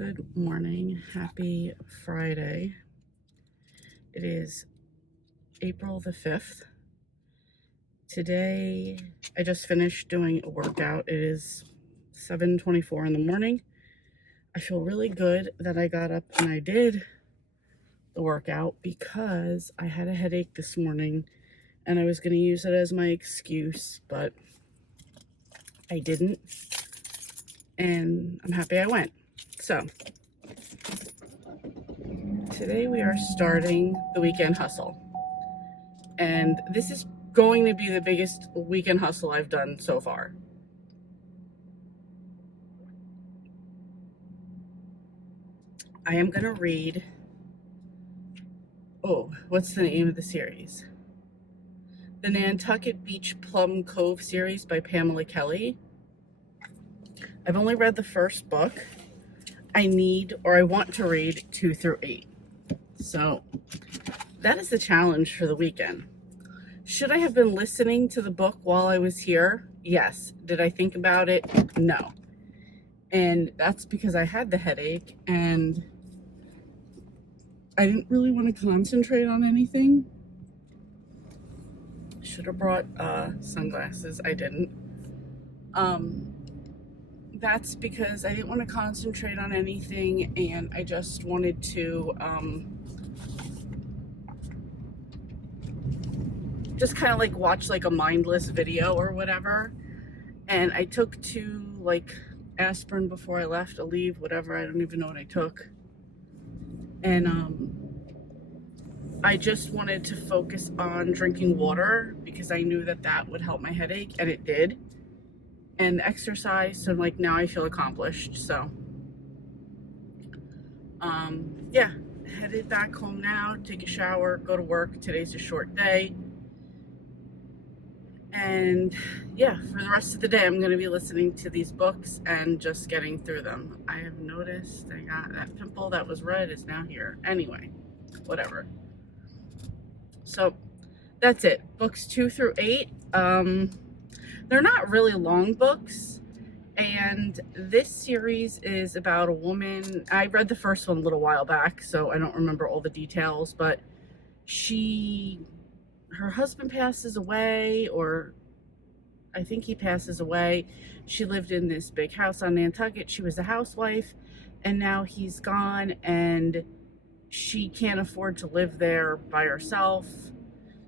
Good morning. Happy Friday. It is April the 5th. Today, I just finished doing a workout. It is 7:24 in the morning. I feel really good that I got up and I did the workout because I had a headache this morning and I was going to use it as my excuse, but I didn't. And I'm happy I went. So, today we are starting the weekend hustle. And this is going to be the biggest weekend hustle I've done so far. I am going to read, what's the name of the series? The Nantucket Beach Plum Cove series by Pamela Kelly. I've only read the first book. I want to read 2 through 8. So that is the challenge for the weekend. Should I have been listening to the book while I was here? Yes. Did I think about it? No. And that's because I had the headache and I didn't really want to concentrate on anything. Should have brought sunglasses. I didn't. That's because I didn't want to concentrate on anything and I just wanted to just kind of like watch like a mindless video or whatever. And I took 2 like aspirin before I left, Aleve, whatever. I don't even know what I took. And I just wanted to focus on drinking water because I knew that that would help my headache, and it did. And exercise, so like now I feel accomplished. So yeah, headed back home now, take a shower, go to work. Today's a short day. And yeah, for the rest of the day, I'm going to be listening to these books and just getting through them. I have noticed I got that pimple that was red is now here. Anyway, whatever. So that's it. Books 2 through 8. They're not really long books. And this series is about a woman. I read the first one a little while back, so I don't remember all the details, but her husband passes away, or I think he passes away. She lived in this big house on Nantucket. She was a housewife, and now he's gone, and she can't afford to live there by herself.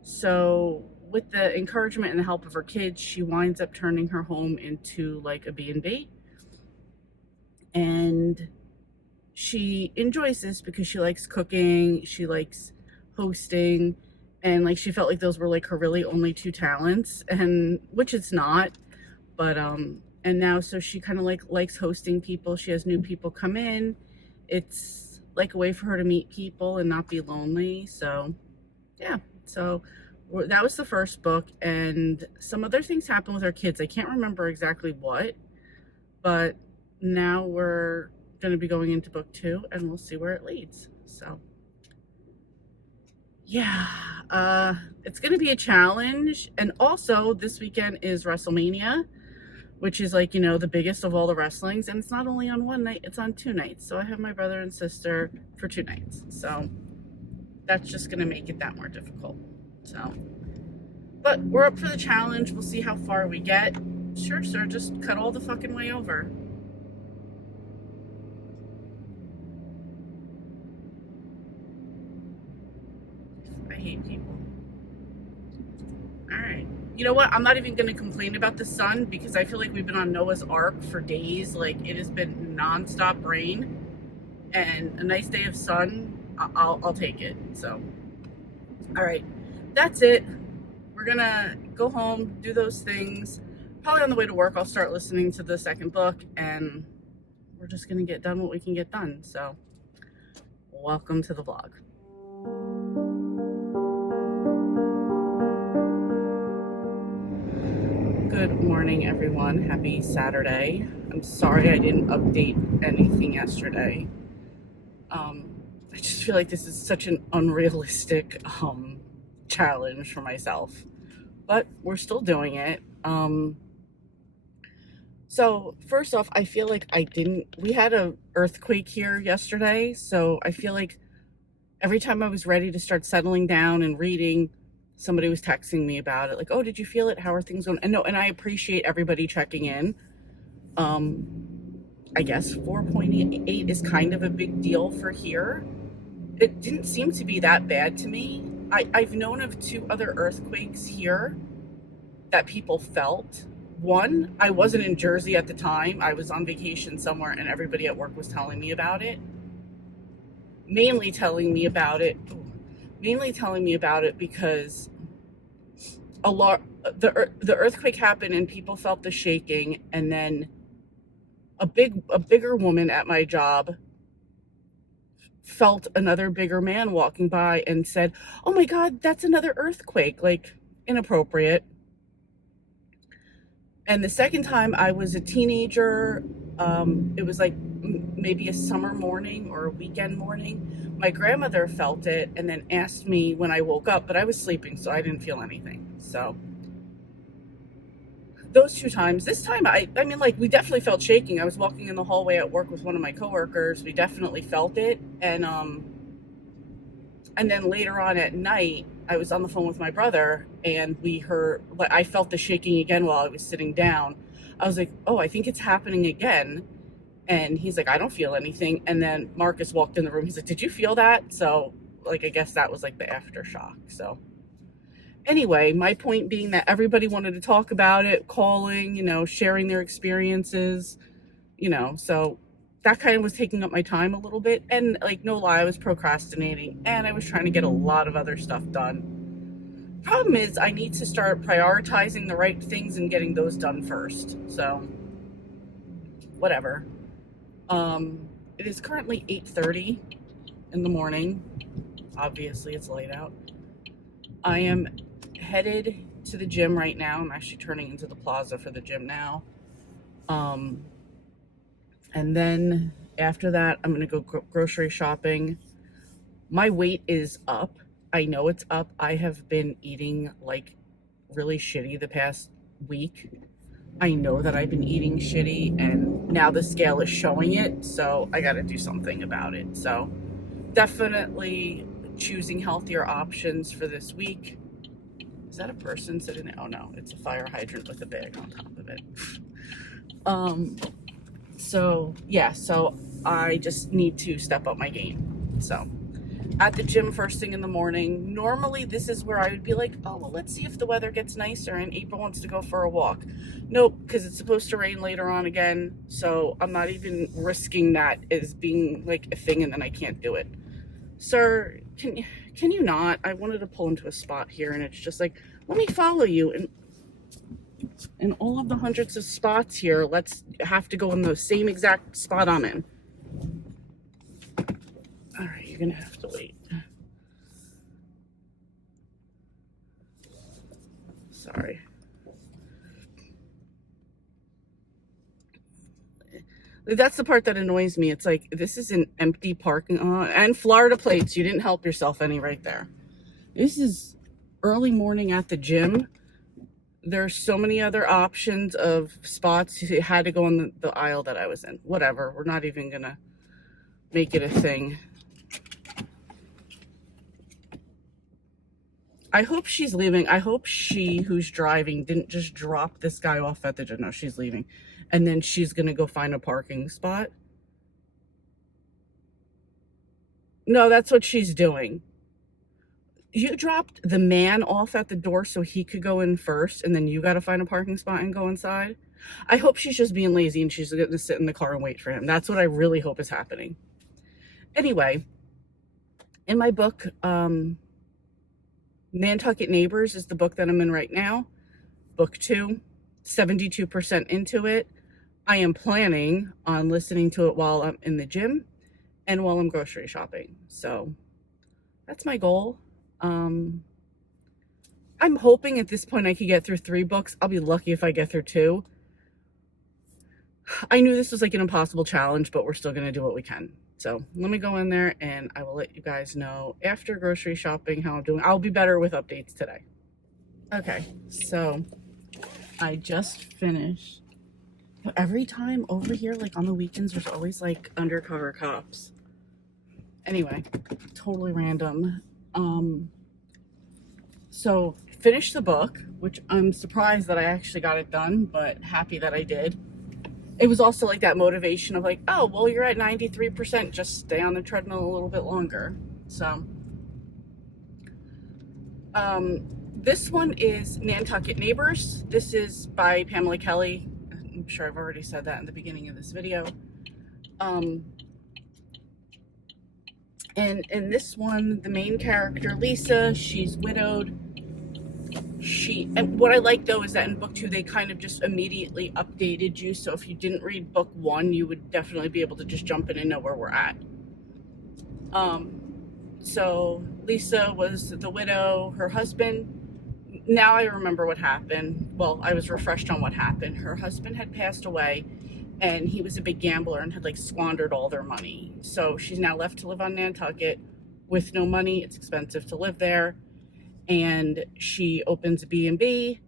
So with the encouragement and the help of her kids, she winds up turning her home into like a B&B. And she enjoys this because she likes cooking, she likes hosting, and like she felt like those were like her really only 2 talents, and which it's not, but and now so she kind of like likes hosting people. She has new people come in. It's like a way for her to meet people and not be lonely. So yeah, so that was the first book, and some other things happen with our kids. I can't remember exactly what, but now we're going to be going into book 2 and we'll see where it leads. So yeah, it's going to be a challenge. And also this weekend is WrestleMania, which is like, the biggest of all the wrestlings. And it's not only on one night, it's on 2 nights. So I have my brother and sister for 2 nights. So that's just going to make it that more difficult. So, but we're up for the challenge. We'll see how far we get. Sure, sir, just cut all the fucking way over. I hate people. All right. You know what? I'm not even going to complain about the sun because I feel like we've been on Noah's Ark for days. Like, it has been nonstop rain, and a nice day of sun, I'll take it. So, all right. That's it. We're going to go home, do those things. Probably on the way to work, I'll start listening to the second book, and we're just going to get done what we can get done. So, welcome to the vlog. Good morning, everyone. Happy Saturday. I'm sorry I didn't update anything yesterday. I just feel like this is such an unrealistic challenge for myself, but we're still doing it. So first off, I feel like we had a earthquake here yesterday. So I feel like every time I was ready to start settling down and reading, somebody was texting me about it. Like, oh, did you feel it? How are things going? And no, and I appreciate everybody checking in. I guess 4.8 is kind of a big deal for here. It didn't seem to be that bad to me. I've known of two other earthquakes here that people felt. One, I wasn't in Jersey at the time. I was on vacation somewhere and everybody at work was telling me about it. Mainly telling me about it because a lot the earthquake happened and people felt the shaking, and then a bigger woman at my job felt another bigger man walking by and said, "Oh my God, that's another earthquake," like inappropriate. And the second time I was a teenager, it was like maybe a summer morning or a weekend morning. My grandmother felt it and then asked me when I woke up, but I was sleeping, so I didn't feel anything. So those two times. This time, I mean, like, we definitely felt shaking. I was walking in the hallway at work with one of my coworkers. We definitely felt it. And then later on at night, I was on the phone with my brother and I felt the shaking again while I was sitting down. I was like, oh, I think it's happening again. And he's like, I don't feel anything. And then Marcus walked in the room. He's like, did you feel that? So, like, I guess that was like the aftershock. So anyway, my point being that everybody wanted to talk about it, calling, sharing their experiences, so that kind of was taking up my time a little bit. And like, no lie, I was procrastinating and I was trying to get a lot of other stuff done. Problem is, I need to start prioritizing the right things and getting those done first. So whatever. It is currently 8:30 in the morning. Obviously, it's light out. I am headed to the gym right now. I'm actually turning into the plaza for the gym now. And then after that, I'm going to go grocery shopping. My weight is up. I know it's up. I have been eating like really shitty the past week. I know that I've been eating shitty and now the scale is showing it. So I got to do something about it. So definitely choosing healthier options for this week. Is that a person sitting there? Oh no, it's a fire hydrant with a bag on top of it. So I just need to step up my game. So at the gym first thing in the morning, normally this is where I would be like, oh, well, let's see if the weather gets nicer and April wants to go for a walk. Nope, because it's supposed to rain later on again. So I'm not even risking that as being like a thing and then I can't do it. Sir, can you not? I wanted to pull into a spot here and it's just like, let me follow you. And in all of the hundreds of spots here, let's have to go in the same exact spot I'm in. All right, you're gonna have to wait. Sorry. That's the part that annoys me. It's like, this is an empty parking lot. And Florida plates, you didn't help yourself any right there. This is early morning at the gym. There's so many other options of spots. You had to go in the aisle that I was in. Whatever. We're not even going to make it a thing. I hope she's leaving. I hope she, who's driving, didn't just drop this guy off at the gym. No, she's leaving. And then she's going to go find a parking spot. No, that's what she's doing. You dropped the man off at the door so he could go in first, and then you got to find a parking spot and go inside. I hope she's just being lazy and she's going to sit in the car and wait for him. That's what I really hope is happening. Anyway, in my book, Nantucket Neighbors is the book that I'm in right now. Book 2, 72% into it. I am planning on listening to it while I'm in the gym and while I'm grocery shopping. So that's my goal. I'm hoping at this point I could get through 3 books. I'll be lucky if I get through 2. I knew this was like an impossible challenge, but we're still going to do what we can. So let me go in there and I will let you guys know after grocery shopping how I'm doing. I'll be better with updates today. Okay, so I just finished But every time over here, like on the weekends, there's always like undercover cops. Anyway, totally random. So finished the book, which I'm surprised that I actually got it done, but happy that I did. It was also like that motivation of like, oh, well, you're at 93%, just stay on the treadmill a little bit longer. So, this one is Nantucket Neighbors. This is by Pamela Kelly. I'm sure I've already said that in the beginning of this video. And in this one, the main character, Lisa, she's widowed. And what I like though is that in book 2 they kind of just immediately updated you, so if you didn't read book 1 you would definitely be able to just jump in and know where we're at. So Lisa was the widow. Her husband, now I remember what happened. Well, I was refreshed on what happened. Her husband had passed away and he was a big gambler and had like squandered all their money, so she's now left to live on Nantucket with no money. It's expensive to live there. And she opens a B&B.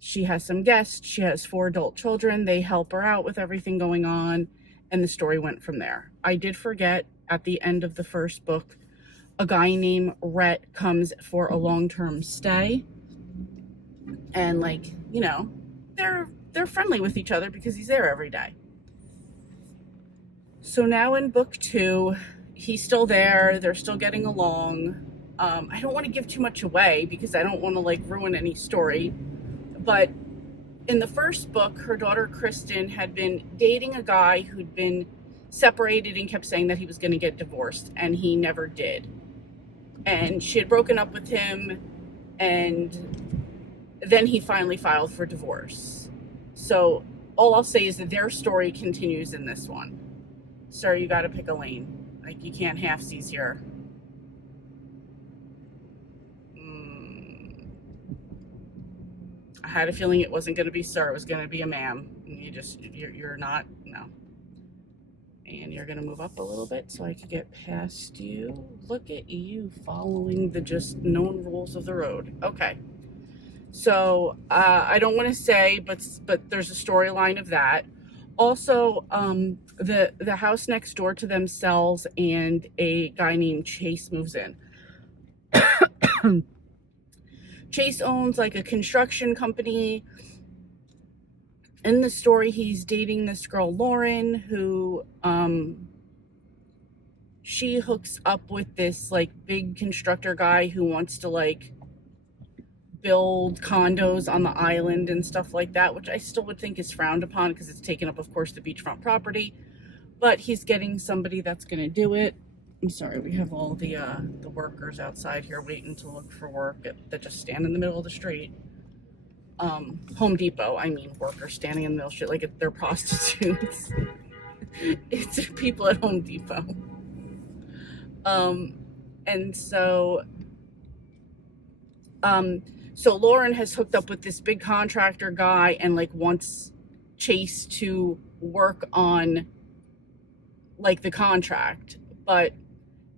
She has some guests. She has 4 adult children. They help her out with everything going on. And the story went from there. I did forget at the end of the first book, a guy named Rhett comes for a long-term stay. And like, you know, they're friendly with each other because he's there every day. So now in book 2, he's still there. They're still getting along. I don't want to give too much away because I don't want to like ruin any story, but in the first book, her daughter Kristen had been dating a guy who'd been separated and kept saying that he was going to get divorced, and he never did. And she had broken up with him, and then he finally filed for divorce. So all I'll say is that their story continues in this one. Sir, you got to pick a lane. Like, you can't half-seas here. I had a feeling it wasn't going to be sir, it was going to be a ma'am. You're not, no. And you're going to move up a little bit so I could get past you. Look at you following the just known rules of the road. Okay. So, I don't want to say, but there's a storyline of that. Also, the house next door to them sells, and a guy named Chase moves in. Chase owns like a construction company. In the story, he's dating this girl, Lauren, who, she hooks up with this like big constructor guy who wants to like build condos on the island and stuff like that, which I still would think is frowned upon because it's taken up, of course, the beachfront property, but he's getting somebody that's going to do it. I'm sorry, we have all the workers outside here waiting to look for work that just stand in the middle of the street. Home Depot, I mean, workers standing in the middle of the street like they're prostitutes. It's people at Home Depot. And so, so Lauren has hooked up with this big contractor guy and like wants Chase to work on like the contract, but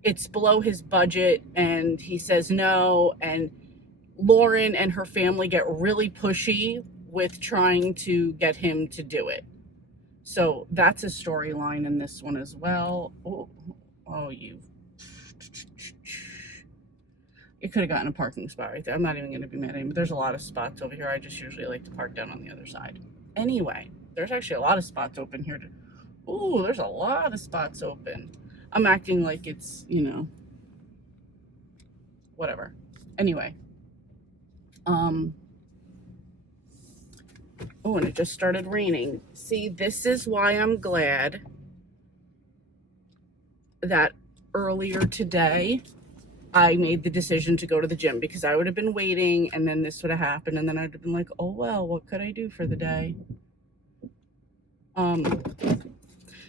it's below his budget and he says no, and Lauren and her family get really pushy with trying to get him to do it. So that's a storyline in this one as well. Oh, you could have gotten a parking spot right there. I'm not even going to be mad at him. There's a lot of spots over here. I just usually like to park down on the other side. Anyway, there's actually a lot of spots open here. There's a lot of spots open. I'm acting like it's, you know, whatever. Anyway. And it just started raining. See, this is why I'm glad that earlier today I made the decision to go to the gym, because I would have been waiting and then this would have happened and then I'd have been like, oh well, what could I do for the day?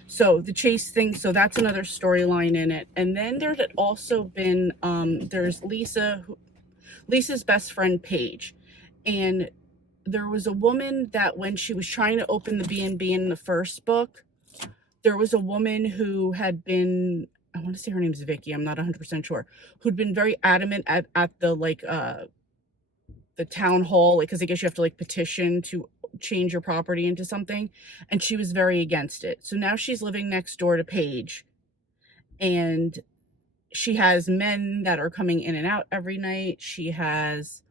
So the Chase thing, so that's another storyline in it. And then there had also been, there's Lisa's best friend, Paige. And there was a woman that when she was trying to open the B&B in the first book, there was a woman who had been, I want to say her name's Vicky, I'm not 100% sure, who'd been very adamant at the, like, the town hall, like, because I guess you have to, like, petition to change your property into something, and she was very against it. So now she's living next door to Paige, and she has men that are coming in and out every night. She has,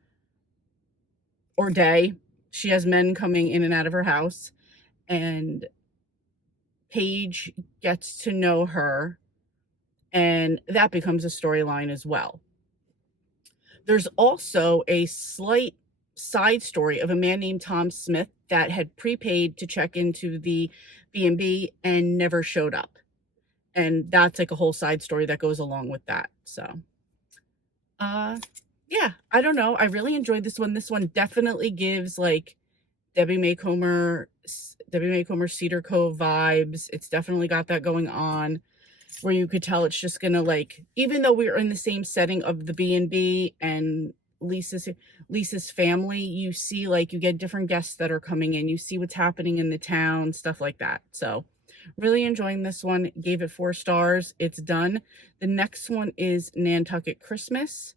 or day, she has men coming in and out of her house, and Paige gets to know her, and that becomes a storyline as well. There's also a slight side story of a man named Tom Smith that had prepaid to check into the B&B and never showed up. And that's like a whole side story that goes along with that. So, yeah, I don't know. I really enjoyed this one. This one definitely gives like Debbie May Comer Cedar Cove vibes. It's definitely got that going on, where you could tell it's just gonna, like, even though we're in the same setting of the B&B and Lisa's family, you see, like, you get different guests that are coming in, you see what's happening in the town, stuff like that. So really enjoying this one. Gave it 4 stars. It's done. The next one is Nantucket Christmas.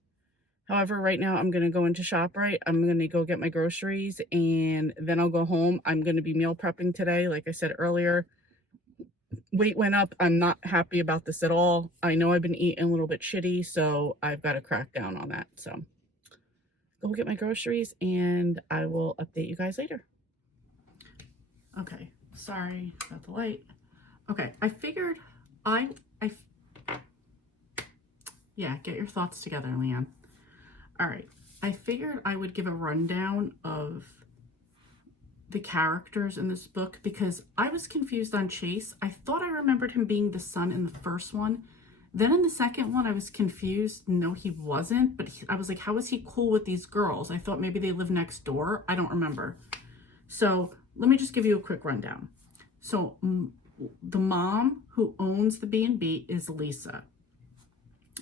However, right now I'm going to go into ShopRite. I'm going to go get my groceries, and then I'll go home. I'm going to be meal prepping today. Like I said earlier, weight went up. I'm not happy about this at all. I know I've been eating a little bit shitty, so I've got to crack down on that. So go get my groceries, and I will update you guys later. Okay, sorry about the light. Okay, I figured yeah, get your thoughts together, Leanne. All right, I figured I would give a rundown of the characters in this book because I was confused on Chase. I thought I remembered him being the son in the first one. Then in the second one, I was confused. No, he wasn't, but I was like, how is he cool with these girls? I thought maybe they live next door. I don't remember. So let me just give you a quick rundown. So the mom who owns the B&B is Lisa.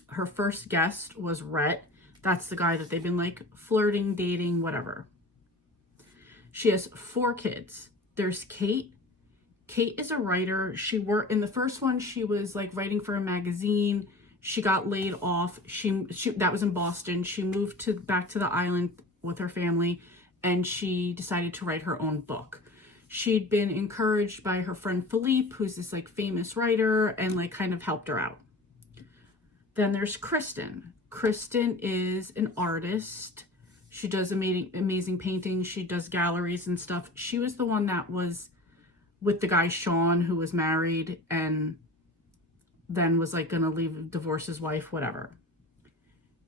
Her first guest was Rhett. That's the guy that they've been like flirting, dating, whatever. She has 4 kids. There's Kate. Kate is a writer. She worked in the first one. She was like writing for a magazine. She got laid off. She that was in Boston. She moved back to the island with her family, and she decided to write her own book. She'd been encouraged by her friend Philippe, who's this like famous writer, and like kind of helped her out. Then there's Kristen. Kristen is an artist. She does amazing paintings. She does galleries and stuff. She was the one that was with the guy Sean, who was married and then was like gonna divorce his wife, whatever.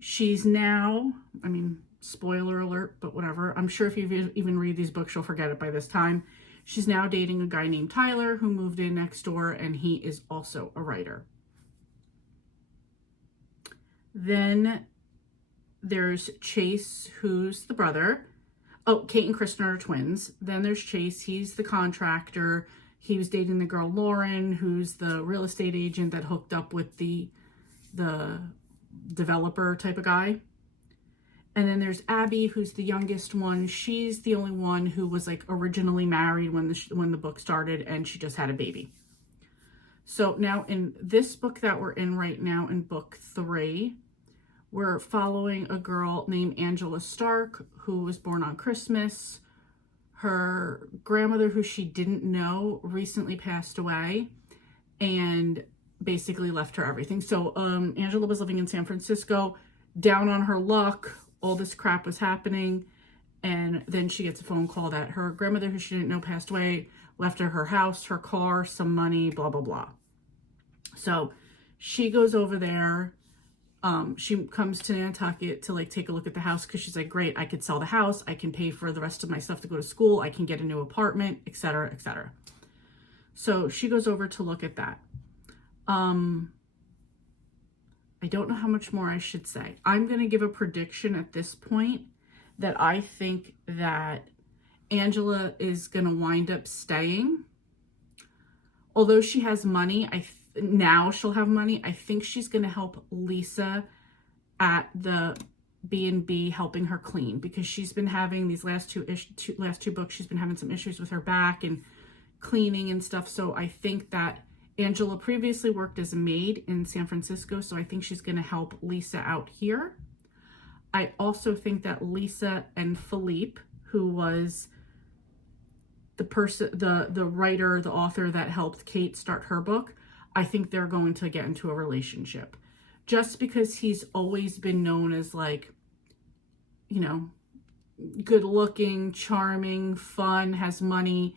She's now, I mean, spoiler alert, but whatever. I'm sure if you even read these books, you'll forget it by this time. She's now dating a guy named Tyler who moved in next door, and he is also a writer. Then there's Chase, who's the brother. Oh, Kate and Kristen are twins. Then there's Chase. He's the contractor. He was dating the girl Lauren, who's the real estate agent that hooked up with the developer type of guy. And then there's Abby, who's the youngest one. She's the only one who was like originally married when the book started, and she just had a baby. So now in this book that we're in right now, in book 3, we're following a girl named Angela Stark, who was born on Christmas. Her grandmother, who she didn't know, recently passed away and basically left her everything. So Angela was living in San Francisco, down on her luck. All this crap was happening. And then she gets a phone call that her grandmother, who she didn't know, passed away, left her house, her car, some money, blah, blah, blah. So she goes over there. She comes to Nantucket to like take a look at the house because she's like, great, I could sell the house. I can pay for the rest of my stuff to go to school. I can get a new apartment, etc., etc. So she goes over to look at that. I don't know how much more I should say. I'm going to give a prediction at this point that I think that Angela is going to wind up staying. Although she has money, now she'll have money. I think she's going to help Lisa at the B&B, helping her clean, because she's been having these last two books, she's been having some issues with her back and cleaning and stuff. So I think that Angela previously worked as a maid in San Francisco, so I think she's going to help Lisa out here. I also think that Lisa and Philippe, who was the writer, the author that helped Kate start her book, I think they're going to get into a relationship. Just because he's always been known as like, you know, good looking, charming, fun, has money,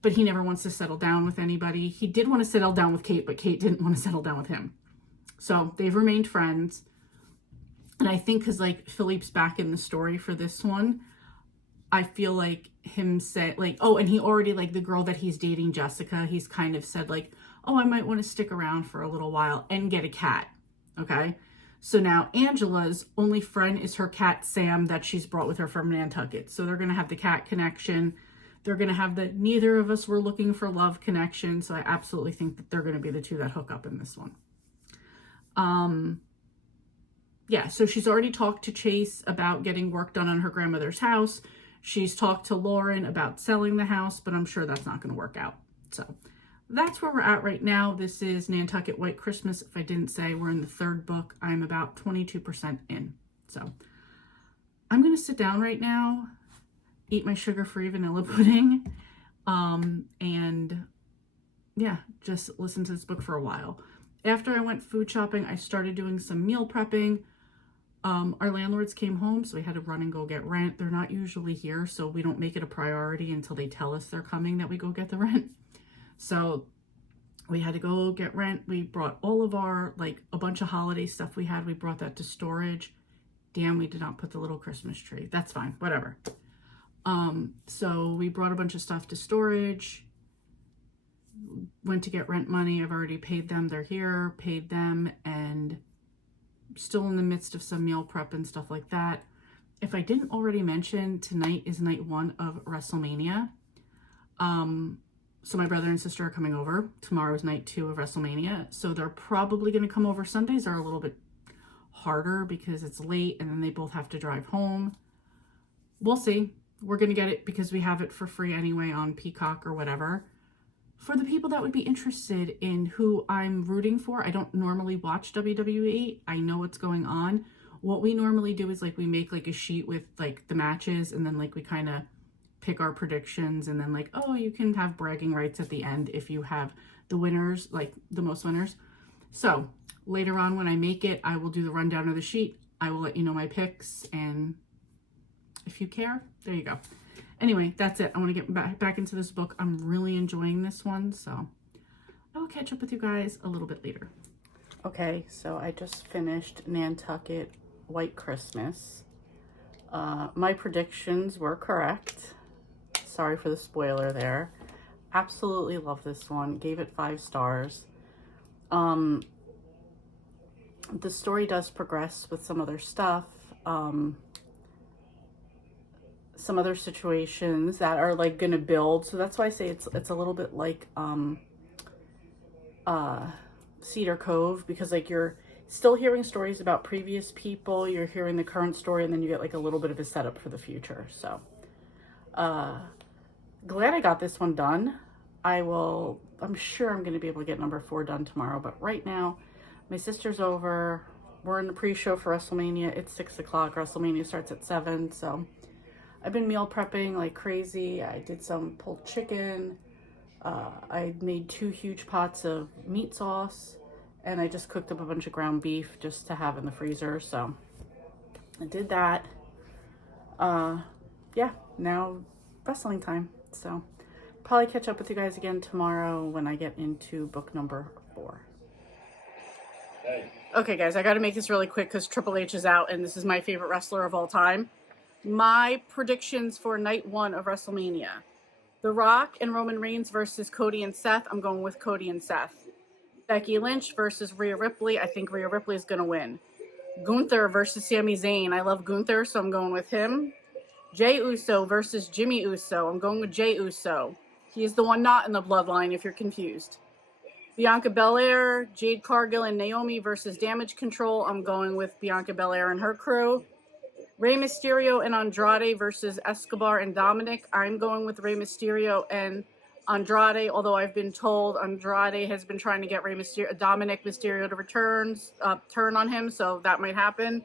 but he never wants to settle down with anybody. He did want to settle down with Kate, but Kate didn't want to settle down with him. So they've remained friends. And I think because like Philippe's back in the story for this one, I feel like him said like, oh, and he already like the girl that he's dating, Jessica, he's kind of said like, oh, I might want to stick around for a little while and get a cat. Okay. So now Angela's only friend is her cat, Sam, that she's brought with her from Nantucket. So they're going to have the cat connection. They're going to have the neither of us were looking for love connection. So I absolutely think that they're going to be the two that hook up in this one. Yeah, so she's already talked to Chase about getting work done on her grandmother's house. She's talked to Lauren about selling the house, but I'm sure that's not going to work out. So that's where we're at right now. This is Nantucket White Christmas. If I didn't say, we're in the third book. I'm about 22% in. So I'm going to sit down right now, eat my sugar-free vanilla pudding, and yeah, just listen to this book for a while. After I went food shopping, I started doing some meal prepping. Our landlords came home, so we had to run and go get rent. They're not usually here, so we don't make it a priority until they tell us they're coming that we go get the rent. So we had to go get rent. We brought all of our, like, a bunch of holiday stuff we had. We brought that to storage. Damn, we did not put the little Christmas tree. That's fine, whatever. So we brought a bunch of stuff to storage. Went to get rent money. I've already paid them. They're here, paid them, and still in the midst of some meal prep and stuff like that. If I didn't already mention, tonight is night 1 of WrestleMania. So my brother and sister are coming over. Tomorrow's night 2 of WrestleMania. So they're probably going to come over. Sundays are a little bit harder because it's late and then they both have to drive home. We'll see. We're going to get it because we have it for free anyway on Peacock or whatever. For the people that would be interested in who I'm rooting for, I don't normally watch WWE. I know what's going on. What we normally do is like we make like a sheet with like the matches and then like we kind of pick our predictions and then like, oh, you can have bragging rights at the end if you have the winners, like the most winners. So later on when I make it, I will do the rundown of the sheet. I will let you know my picks, and if you care, there you go. Anyway, that's it. I want to get back into this book. I'm really enjoying this one, so I will catch up with you guys a little bit later. Okay, so I just finished Nantucket White Christmas. My predictions were correct. Sorry for the spoiler there. Absolutely love this one. Gave it 5 stars. The story does progress with some other stuff. Some other situations that are like gonna build, so that's why I say it's a little bit like Cedar Cove, because like you're still hearing stories about previous people, you're hearing the current story, and then you get like a little bit of a setup for the future. So glad I got this one done. I'm sure I'm gonna be able to get number 4 done tomorrow, but right now my sister's over. We're in the pre-show for WrestleMania. It's 6 o'clock. WrestleMania starts at 7, so I've been meal prepping like crazy. I did some pulled chicken. I made 2 huge pots of meat sauce, and I just cooked up a bunch of ground beef just to have in the freezer. So I did that. Yeah, now wrestling time. So probably catch up with you guys again tomorrow when I get into book number 4. Okay, guys, I got to make this really quick because Triple H is out, and this is my favorite wrestler of all time. My predictions for night 1 of WrestleMania. The Rock and Roman Reigns versus Cody and Seth. I'm going with Cody and Seth. Becky Lynch versus Rhea Ripley. I think Rhea Ripley is going to win. Gunther versus Sami Zayn. I love Gunther, so I'm going with him. Jey Uso versus Jimmy Uso. I'm going with Jey Uso. He is the one not in the bloodline if you're confused. Bianca Belair, Jade Cargill, and Naomi versus Damage Control. I'm going with Bianca Belair and her crew. Rey Mysterio and Andrade versus Escobar and Dominic. I'm going with Rey Mysterio and Andrade, although I've been told Andrade has been trying to get Dominic Mysterio to turn on him, so that might happen.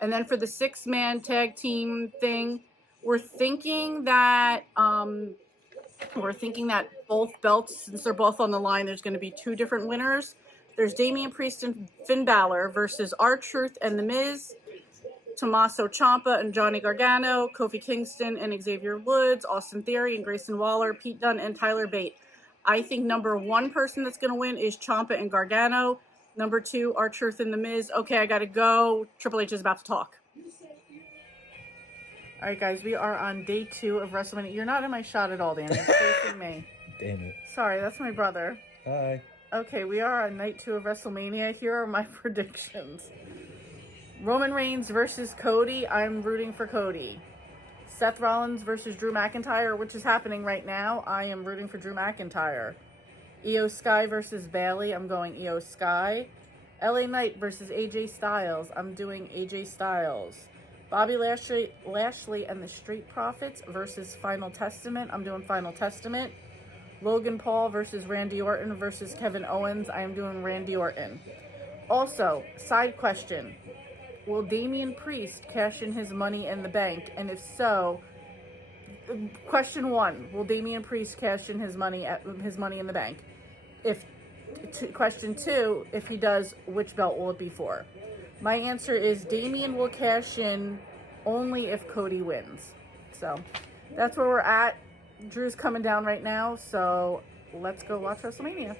And then for the 6-man tag team thing, we're thinking that We're thinking that both belts, since they're both on the line, there's going to be two different winners. There's Damian Priest and Finn Balor versus R-Truth and The Miz, Tommaso Ciampa and Johnny Gargano, Kofi Kingston and Xavier Woods, Austin Theory and Grayson Waller, Pete Dunne and Tyler Bate. I think number one person that's going to win is Ciampa and Gargano. Number two, R-Truth and The Miz. Okay, I got to go. Triple H is about to talk. All right, guys, we are on day 2 of WrestleMania. You're not in my shot at all, Danny. It's facing me. Damn it. Sorry, that's my brother. Hi. Okay, we are on night 2 of WrestleMania. Here are my predictions. Roman Reigns versus Cody. I'm rooting for Cody. Seth Rollins versus Drew McIntyre, which is happening right now. I am rooting for Drew McIntyre. Io Sky versus Bayley. I'm going Io Sky. LA Knight versus AJ Styles. I'm doing AJ Styles. Bobby Lashley and the Street Profits versus Final Testament. I'm doing Final Testament. Logan Paul versus Randy Orton versus Kevin Owens. I am doing Randy Orton. Also, side question. Will Damian Priest cash in his Money in the Bank? And if so, question 1, will Damian Priest cash in his money in the bank? Question 2, if he does, which belt will it be for? My answer is Damian will cash in only if Cody wins. So that's where we're at. Drew's coming down right now, so let's go watch WrestleMania.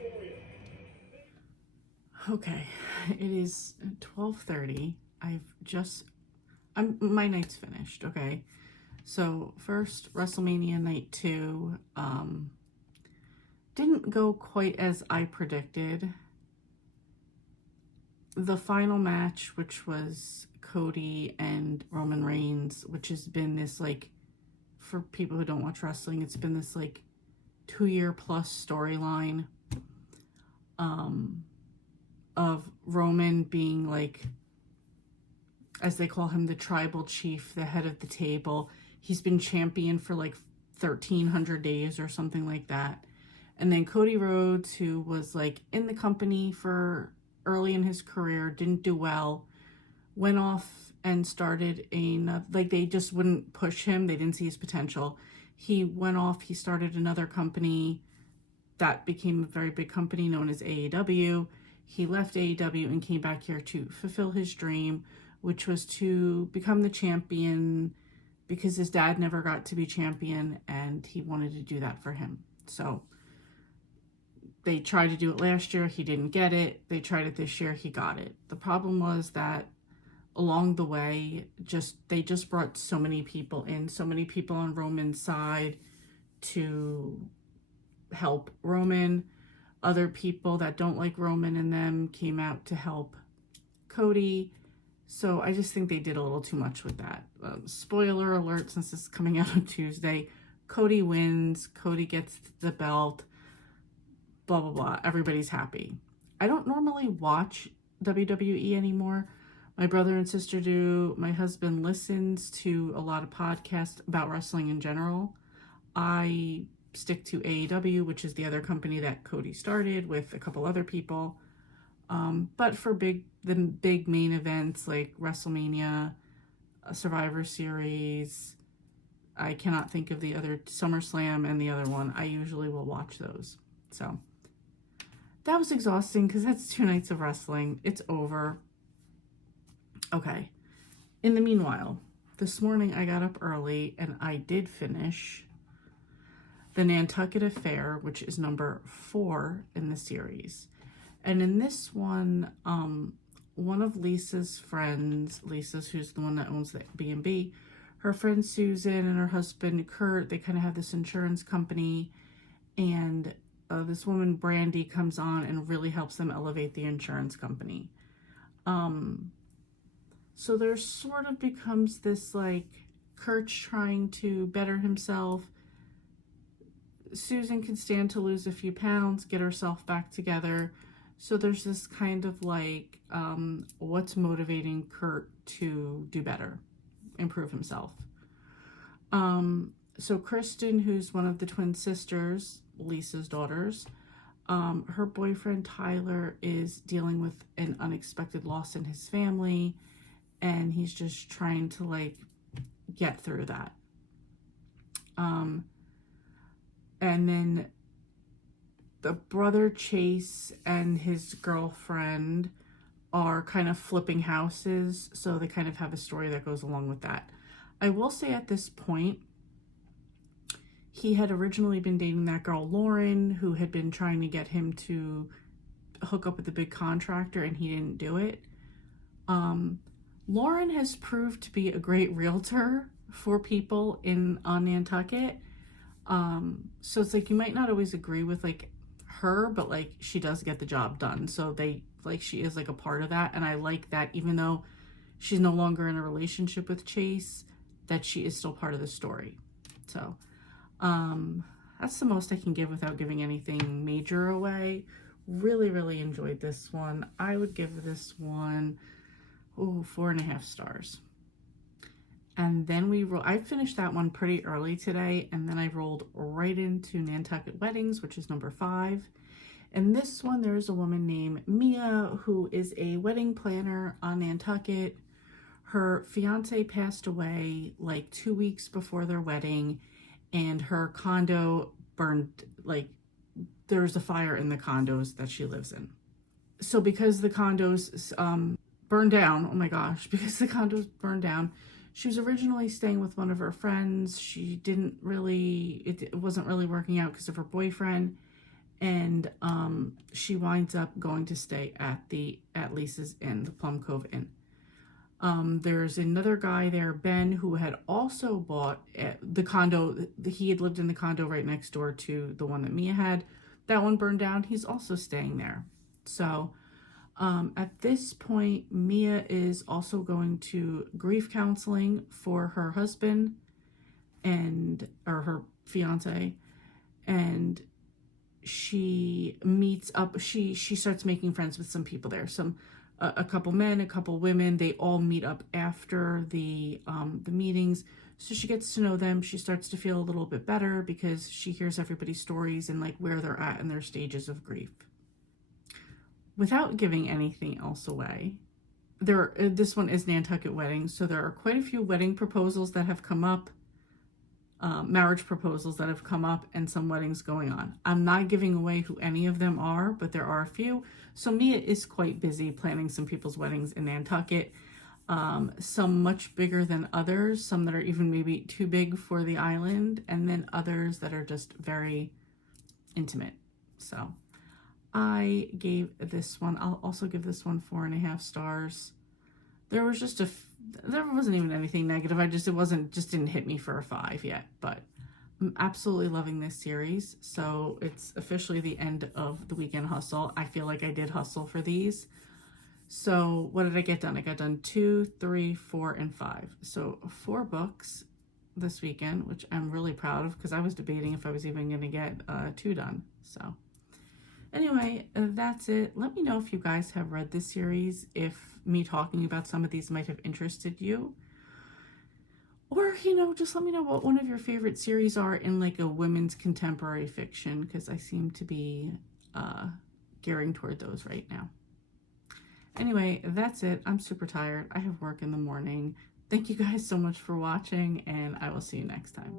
Okay, it is 12:30. My night's finished, okay? So first, WrestleMania night 2, didn't go quite as I predicted. The final match, which was Cody and Roman Reigns, which has been this, like, for people who don't watch wrestling, it's been this, like, 2-year plus storyline of Roman being, like, as they call him, the tribal chief, the head of the table. He's been champion for, like, 1,300 days or something like that. And then Cody Rhodes, who was, like, in the company for early in his career, didn't do well, went off and started they just wouldn't push him. They didn't see his potential. He went off, he started another company that became a very big company known as AEW. He left AEW and came back here to fulfill his dream, which was to become the champion because his dad never got to be champion and he wanted to do that for him. So they tried to do it last year. He didn't get it. They tried it this year. He got it. The problem was that along the way, they just brought so many people in, so many people on Roman's side to help Roman. Other people that don't like Roman and them came out to help Cody. So I just think they did a little too much with that. Spoiler alert, since this is coming out on Tuesday, Cody wins. Cody gets the belt. Blah, blah, blah. Everybody's happy. I don't normally watch WWE anymore. My brother and sister do. My husband listens to a lot of podcasts about wrestling in general. I stick to AEW, which is the other company that Cody started with a couple other people. But for the big main events like WrestleMania, Survivor Series, I cannot think of the other, SummerSlam and the other one, I usually will watch those. So that was exhausting because that's 2 nights of wrestling. It's over. Okay. In the meanwhile, this morning I got up early and I did finish the Nantucket Affair, which is number 4 in the series. And in this one, one of Lisa's friends, who's the one that owns the B&B, her friend Susan and her husband Kurt, they kind of have this insurance company, and this woman Brandy comes on and really helps them elevate the insurance company. So there sort of becomes this, like, Kurt's trying to better himself. Susan can stand to lose a few pounds, get herself back together. So there's this kind of, like, what's motivating Kurt to do better, improve himself. So Kristen, who's one of the twin sisters, Lisa's daughters, her boyfriend Tyler is dealing with an unexpected loss in his family, and he's just trying to, like, get through that. And then the brother Chase and his girlfriend are kind of flipping houses, so they kind of have a story that goes along with that. I will say at this point, he had originally been dating that girl Lauren, who had been trying to get him to hook up with the big contractor, and he didn't do it. Lauren has proved to be a great realtor for people on Nantucket. So it's like you might not always agree with like her, but like she does get the job done. So she is like a part of that, and I like that even though she's no longer in a relationship with Chase, that she is still part of the story. So that's the most I can give without giving anything major away. Really, really enjoyed this one. I would give this one 4.5 stars. And then I finished that one pretty early today, and then I rolled right into Nantucket Weddings, which is number 5. And this one, there's a woman named Mia who is a wedding planner on Nantucket. Her fiance passed away like 2 weeks before their wedding, and her condo burned, like there's a fire in the condos that she lives in. So because the condos burned down, oh my gosh, because the condos burned down, she was originally staying with one of her friends. She didn't really, it wasn't really working out because of her boyfriend. And she winds up going to stay at Lisa's Inn, the Plum Cove Inn. There's another guy there, Ben, who had also bought the condo. He had lived in the condo right next door to the one that Mia had. That one burned down. He's also staying there. So at this point, Mia is also going to grief counseling for her husband or her fiance, and she meets up. She starts making friends with some people there. A couple men, a couple women. They all meet up after the meetings. So she gets to know them. She starts to feel a little bit better because she hears everybody's stories and like where they're at in their stages of grief. Without giving anything else away, this one is Nantucket Weddings, so there are quite a few wedding proposals that have come up, marriage proposals that have come up, and some weddings going on. I'm not giving away who any of them are, but there are a few. So Mia is quite busy planning some people's weddings in Nantucket, some much bigger than others, some that are even maybe too big for the island, and then others that are just very intimate. So I gave this one, I'll also give this one 4.5 stars. There was just there wasn't even anything negative. It didn't hit me for a 5 yet, but I'm absolutely loving this series. So it's officially the end of the weekend hustle. I feel like I did hustle for these. So what did I get done? I got done 2, 3, 4, and 5. So 4 books this weekend, which I'm really proud of because I was debating if I was even going to get 2 done. So anyway, that's it. Let me know if you guys have read this series, if me talking about some of these might have interested you. Or, just let me know what one of your favorite series are in like a women's contemporary fiction, because I seem to be gearing toward those right now. Anyway, that's it. I'm super tired. I have work in the morning. Thank you guys so much for watching, and I will see you next time.